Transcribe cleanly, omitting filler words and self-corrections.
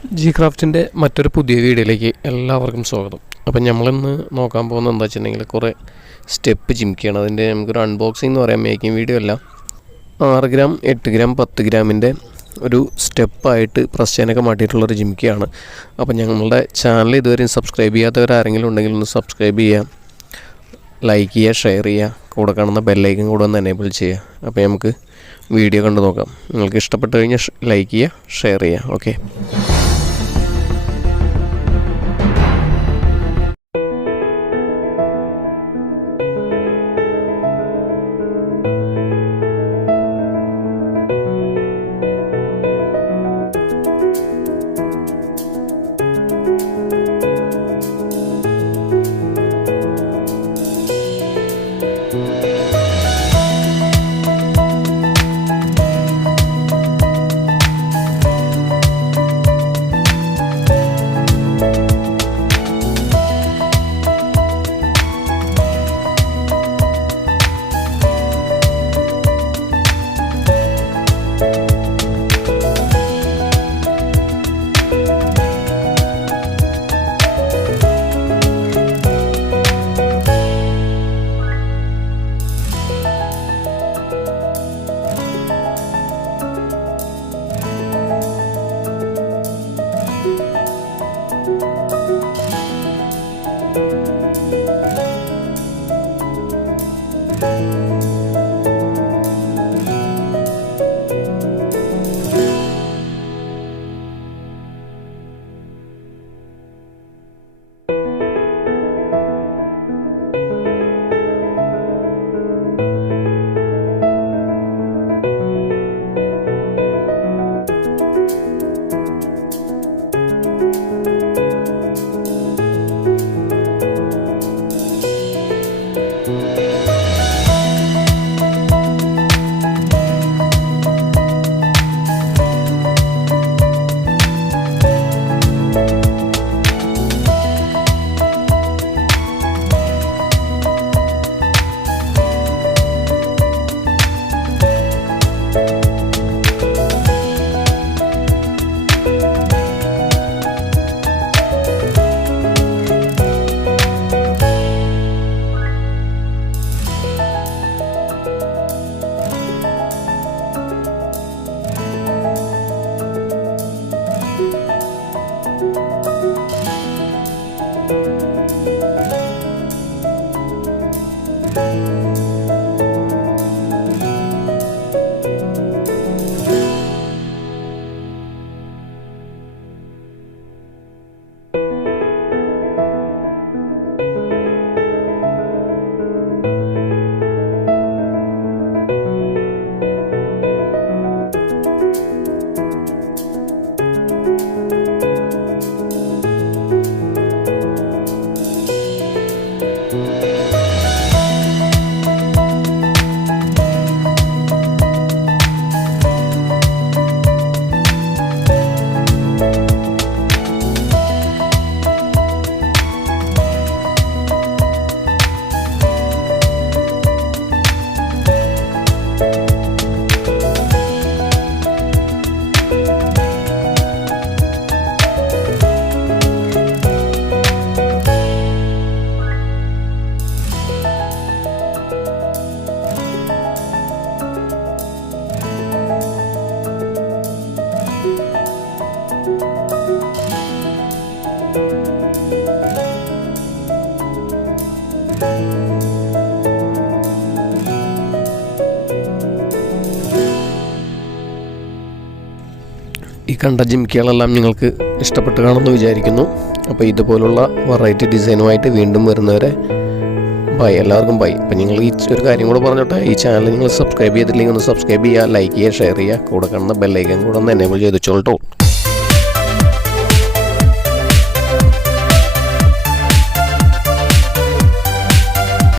G ക്രാഫ്റ്റിൻ്റെ മറ്റൊരു പുതിയ വീഡിയോയിലേക്ക് എല്ലാവർക്കും സ്വാഗതം. അപ്പം നമ്മളിന്ന് നോക്കാൻ പോകുന്നത് എന്താ വെച്ചിട്ടുണ്ടെങ്കിൽ കുറേ സ്റ്റെപ്പ് ജിംക്കയാണ്. അതിൻ്റെ നമുക്കൊരു അൺബോക്സിംഗ് എന്ന് പറയാം, മേക്കിംഗ് വീഡിയോ അല്ല. 6 ഗ്രാം 8 ഗ്രാം 10 ഗ്രാമിൻ്റെ ഒരു സ്റ്റെപ്പായിട്ട് പ്രസ് ചെയ്യാനൊക്കെ മാറ്റിയിട്ടുള്ളൊരു ജിംക്കയാണ്. അപ്പം ഞങ്ങളുടെ ചാനൽ ഇതുവരെയും സബ്സ്ക്രൈബ് ചെയ്യാത്തവരാരെങ്കിലും ഉണ്ടെങ്കിൽ ഒന്ന് സബ്സ്ക്രൈബ് ചെയ്യുക, ലൈക്ക് ചെയ്യുക, ഷെയർ ചെയ്യുക, കൂടെ കാണുന്ന ബെല്ലൈക്കൻ കൂടെ ഒന്ന് എനേബിൾ ചെയ്യുക. അപ്പോൾ നമുക്ക് വീഡിയോ കണ്ടു നോക്കാം. നിങ്ങൾക്ക് ഇഷ്ടപ്പെട്ട് കഴിഞ്ഞാൽ ലൈക്ക് ചെയ്യുക, ഷെയർ ചെയ്യുക. ഓക്കെ. ഈ കണ്ട ജിംക്കകളെല്ലാം നിങ്ങൾക്ക് ഇഷ്ടപ്പെട്ട് കാണുമെന്ന് വിചാരിക്കുന്നു. അപ്പോൾ ഇതുപോലുള്ള വെറൈറ്റി ഡിസൈനുമായിട്ട് വീണ്ടും വരുന്നവരെ ബൈ, എല്ലാവർക്കും ബൈ. അപ്പോൾ നിങ്ങൾ ഈ ഒരു കാര്യം കൂടെ പറഞ്ഞോട്ടെ, ഈ ചാനൽ നിങ്ങൾ സബ്സ്ക്രൈബ് ചെയ്തിട്ടില്ലെങ്കിൽ ഒന്ന് സബ്സ്ക്രൈബ് ചെയ്യുക, ലൈക്ക് ചെയ്യുക, ഷെയർ ചെയ്യുക, കൂടെ കാണുന്ന ബെല്ലൈക്കൻ കൂടെ ഒന്ന് എനേബിൾ ചെയ്ത് വെച്ചോളൂ.